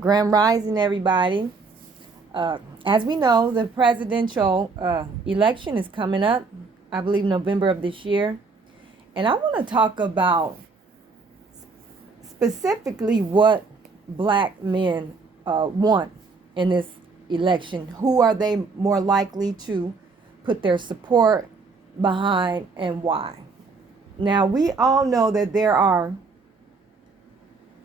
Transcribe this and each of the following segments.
Grand Rising, everybody. As we know, the presidential election is coming up, I believe November of this year. And I want to talk about specifically what black men want in this election. Who are they more likely to put their support behind and why? Now, we all know that there are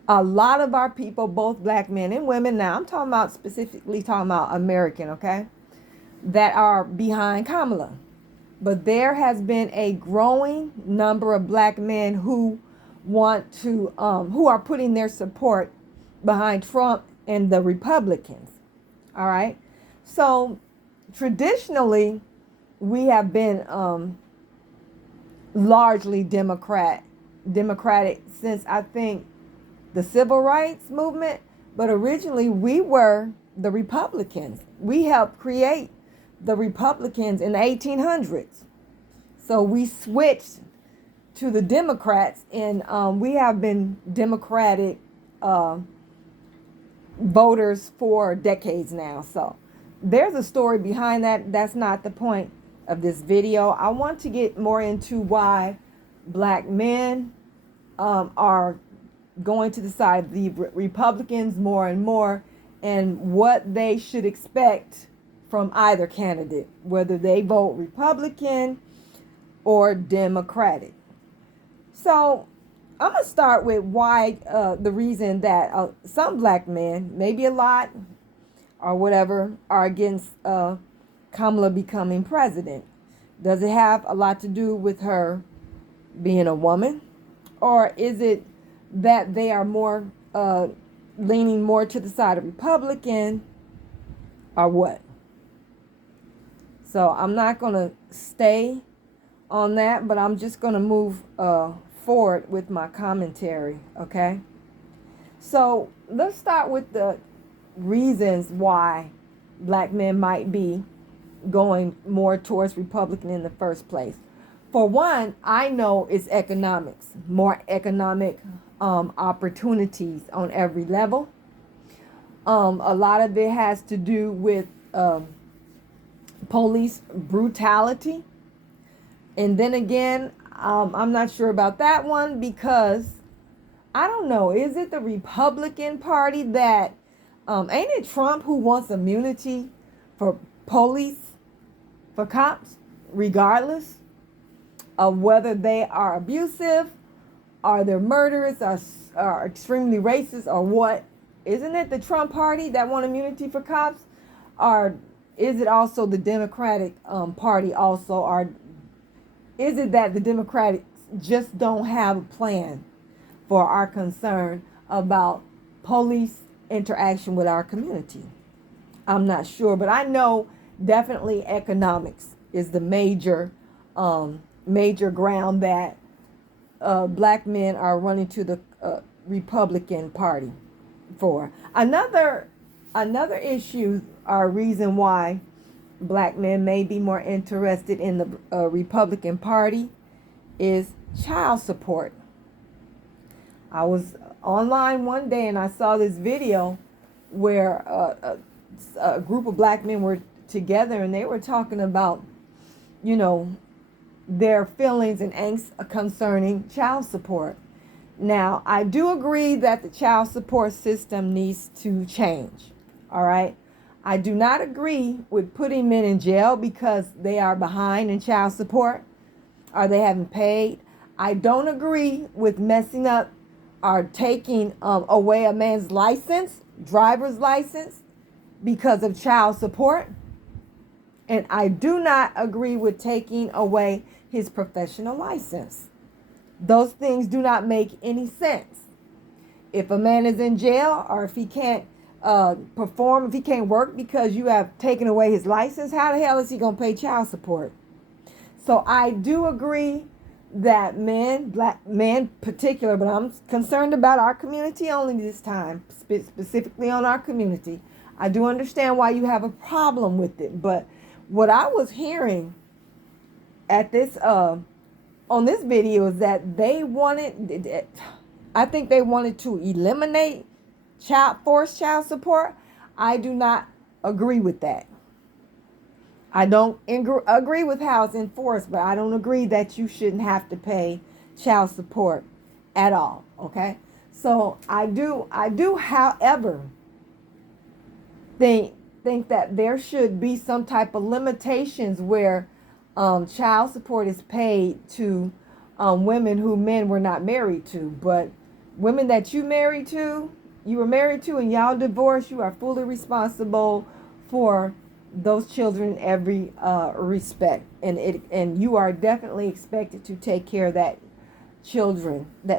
a lot of our people, both black men and women, now I'm talking about specifically talking about American, okay, that are behind Kamala. But there has been a growing number of black men who want to, who are putting their support behind Trump and the Republicans. All right. So traditionally, we have been largely Democratic since I think the civil rights movement, but originally we were the Republicans. We helped create the Republicans in the 1800s. So we switched to the Democrats, and we have been Democratic voters for decades now. So there's a story behind that. That's not the point of this video. I want to get more into why black men are going to the side of the Republicans more and more, and what they should expect from either candidate, whether they vote Republican or Democratic. So I'm going to start with why the reason that some black men, maybe a lot or whatever, are against Kamala becoming president. Does it have a lot to do with her being a woman? Or is it that they are more leaning more to the side of Republican, or what? So I'm not going to stay on that, but I'm just going to move forward with my commentary, okay? So let's start with the reasons why black men might be going more towards Republican in the first place. For one, I know it's economics, more economic opportunities on every level. A lot of it has to do with police brutality. And then again, I'm not sure about that one because I don't know. Is it the Republican Party that, ain't it Trump who wants immunity for police, for cops, regardless of whether they are abusive, are they murderers, are extremely racist, or what? Isn't it the Trump Party that want immunity for cops? Or is it also the Democratic Party also? Or is it that the Democrats just don't have a plan for our concern about police interaction with our community? I'm not sure, but I know definitely economics is the major ground that black men are running to the Republican Party for. Another issue or reason why black men may be more interested in the Republican Party is child support. I was online one day and I saw this video where a group of black men were together and they were talking about, their feelings and angst concerning child support. Now, I do agree that the child support system needs to change. All right. I do not agree with putting men in jail because they are behind in child support or they haven't paid. I don't agree with messing up or taking away a man's license, driver's license, because of child support. And I do not agree with taking away his professional license. Those things do not make any sense. If a man is in jail or if he can't perform, if he can't work because you have taken away his license, how the hell is he going to pay child support? So I do agree that men, black men particular, but I'm concerned about our community only this time, specifically on our community. I do understand why you have a problem with it, but what I was hearing at this on this video is that they wanted, I think they wanted to eliminate forced child support, I do not agree with that. I don't agree with how it's enforced, but I don't agree that you shouldn't have to pay child support at all. Okay, so I do, however, think think that there should be some type of limitations where child support is paid to women who men were not married to, but women that you were married to, and y'all divorced, you are fully responsible for those children in every respect, and you are definitely expected to take care of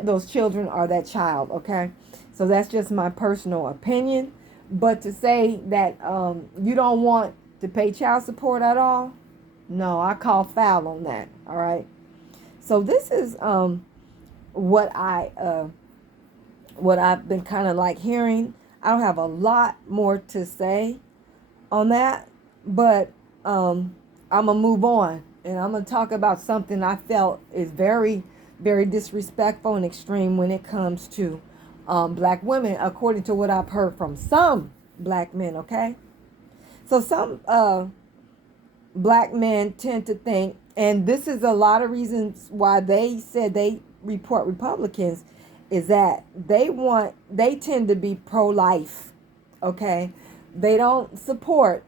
those children are that child. Okay, so that's just my personal opinion. But to say that you don't want to pay child support at all, no, I call foul on that. All right. So this is what I what I've been kind of like hearing. I don't have a lot more to say on that, but I'm gonna move on, and I'm gonna talk about something I felt is very, very disrespectful and extreme when it comes to black women, according to what I've heard from some black men. Okay, so some black men tend to think, and this is a lot of reasons why they said they report Republicans, is that they tend to be pro-life. Okay, they don't support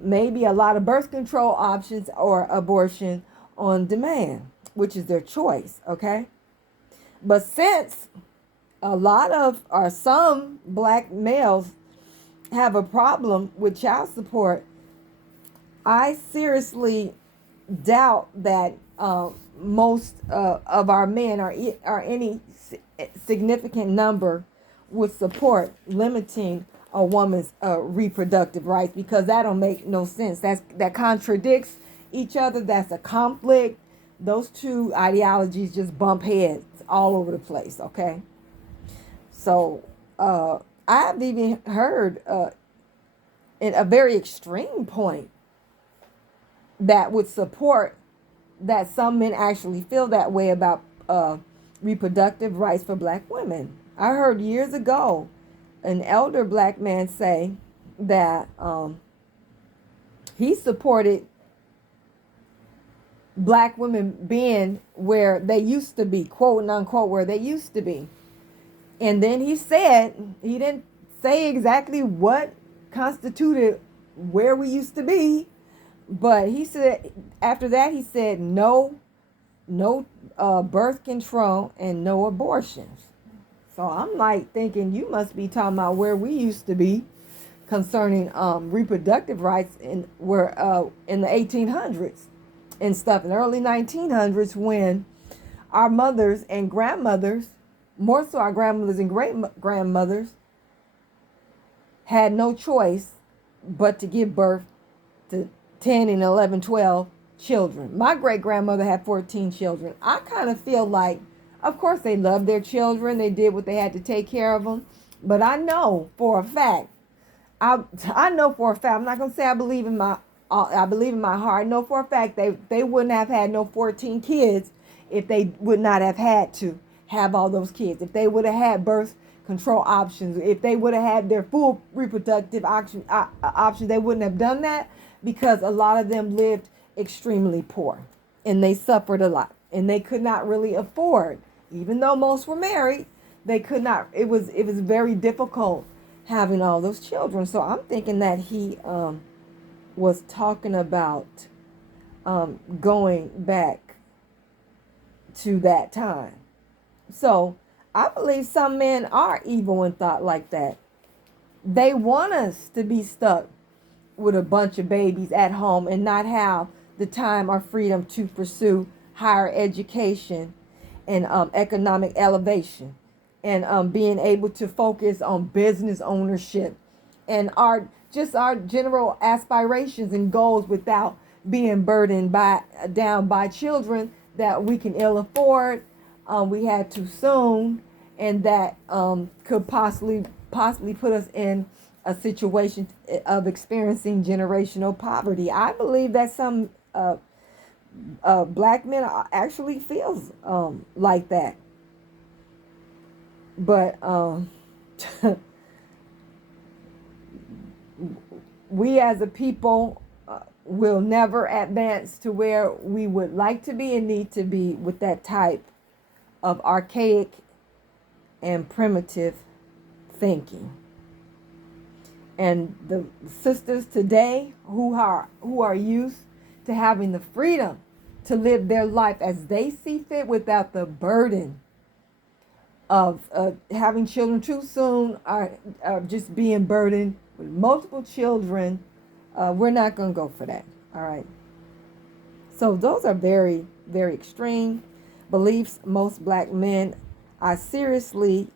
maybe a lot of birth control options or abortion on demand, which is their choice. Okay, but since a lot of or some black males have a problem with child support, I seriously doubt that most of our men or any significant number would support limiting a woman's reproductive rights, because that don't make no sense. That contradicts each other. That's a conflict. Those two ideologies just bump heads all over the place. Okay, so I've even heard in a very extreme point that would support that some men actually feel that way about reproductive rights for black women. I heard years ago an elder black man say that he supported black women being where they used to be, quote unquote, where they used to be. And then he said, he didn't say exactly what constituted where we used to be, but he said, after that, he said no birth control and no abortions. So I'm like thinking, you must be talking about where we used to be concerning reproductive rights in the 1800s and stuff, in the early 1900s, when our mothers and grandmothers, more so our grandmothers and great grandmothers, had no choice but to give birth to 10 and 11, 12 children. My great grandmother had 14 children. I kind of feel like, of course, they loved their children. They did what they had to take care of them. But I know for a fact, I know for a fact, I'm not going to say I believe in my heart. I know for a fact they wouldn't have had no 14 kids if they would not have had to have all those kids. If they would have had birth control options, if they would have had their full reproductive options, they wouldn't have done that, because a lot of them lived extremely poor and they suffered a lot and they could not really afford, even though most were married, they could not. It was very difficult having all those children. So I'm thinking that he was talking about going back to that time. So I believe some men are evil in thought like that. They want us to be stuck with a bunch of babies at home and not have the time or freedom to pursue higher education and economic elevation, and being able to focus on business ownership and our general aspirations and goals without being burdened down by children that we can ill afford, we had too soon, and that could possibly put us in a situation of experiencing generational poverty. I believe that some black men actually feels like that. But we as a people will never advance to where we would like to be and need to be with that type of archaic and primitive thinking. And the sisters today who are used to having the freedom to live their life as they see fit without the burden of having children too soon, or just being burdened with multiple children, we're not going to go for that. All right. So those are very, very extreme beliefs. Most black men, I seriously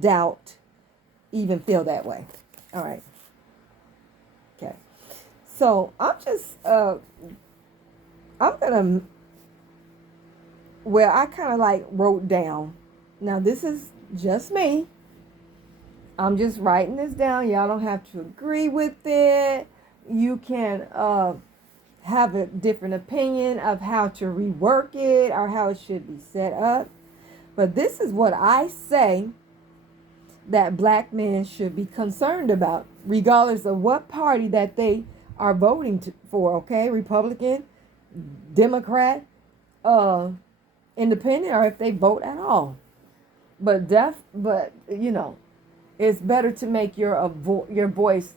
doubt, even feel that way. All right. Okay. So I'm going to, I kind of like wrote down. Now, this is just me. I'm just writing this down. Y'all don't have to agree with it. You can have a different opinion of how to rework it or how it should be set up. But this is what I say that black men should be concerned about, regardless of what party that they are voting for, okay? Republican, Democrat, Independent, or if they vote at all. But you know, it's better to make your voice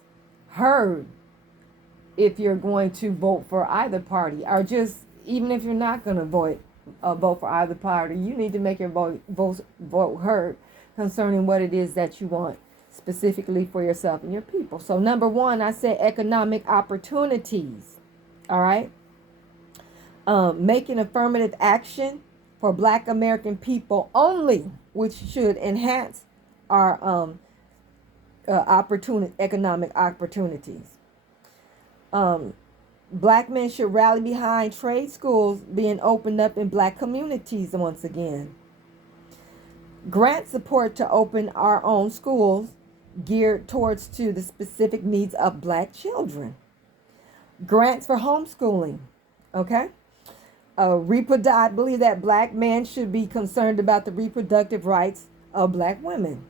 heard if you're going to vote for either party, or just even if you're not going to vote for either party, you need to make your vote heard concerning what it is that you want specifically for yourself and your people. So number one, I said economic opportunities. All right, making affirmative action for Black American people only, which should enhance our economic opportunities. Black men should rally behind trade schools being opened up in black communities once again. Grant support to open our own schools geared towards to the specific needs of black children. Grants for homeschooling. Okay. I believe that black men should be concerned about the reproductive rights of black women.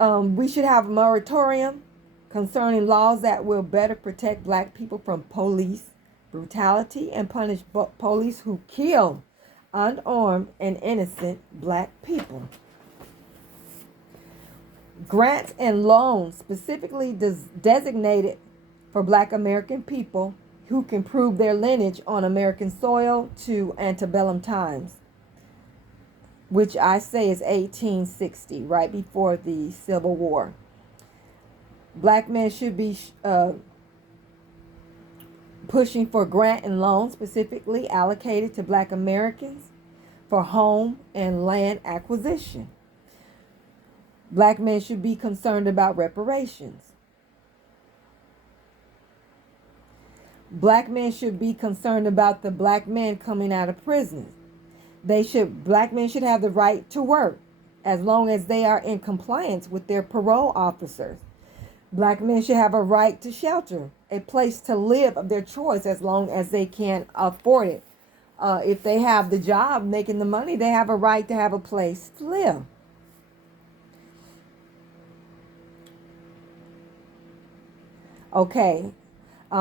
We should have a moratorium concerning laws that will better protect black people from police brutality and punish police who kill unarmed and innocent black people. Grants and loans specifically designated for Black American people who can prove their lineage on American soil to antebellum times, which I say is 1860, right before the Civil War. Black men should be pushing for grant and loans specifically allocated to Black Americans for home and land acquisition. Black men should be concerned about reparations. Black men should be concerned about the black men coming out of prison. Black men should have the right to work as long as they are in compliance with their parole officers. Black men should have a right to shelter, a place to live of their choice as long as they can afford it. If they have the job making the money, they have a right to have a place to live. Okay.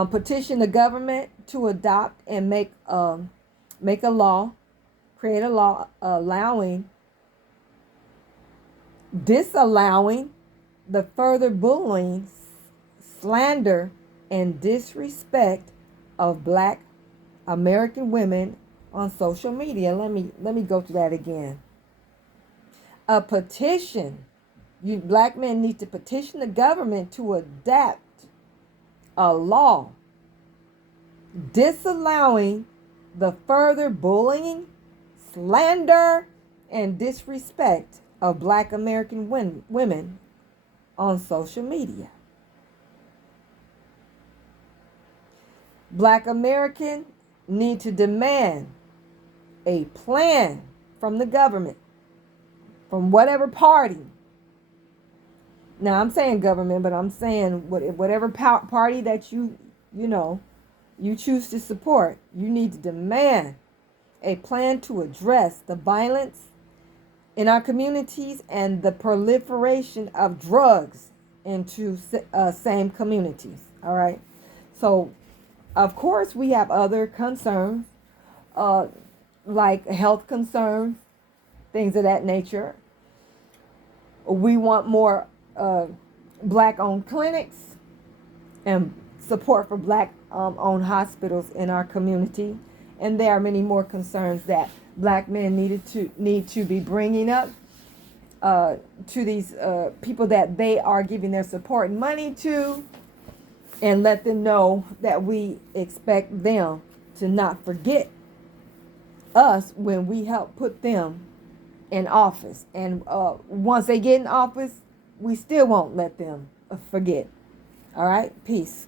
Petition the government to adopt and create a law disallowing the further bullying, slander, and disrespect of Black American women on social media. Let me go through that again. A petition. You black men need to petition the government to adopt a law disallowing the further bullying, slander, and disrespect of Black American women on social media. Black Americans need to demand a plan from the government, from whatever party. Now, I'm saying government, but I'm saying whatever party that you choose to support, you need to demand a plan to address the violence in our communities and the proliferation of drugs into same communities. All right. So, of course, we have other concerns, uh, like health concerns, things of that nature. We want more black owned clinics and support for black owned hospitals in our community. And there are many more concerns that black men need to be bringing up to these people that they are giving their support and money to, and let them know that we expect them to not forget us when we help put them in office. And once they get in office, we still won't let them forget. All right? Peace.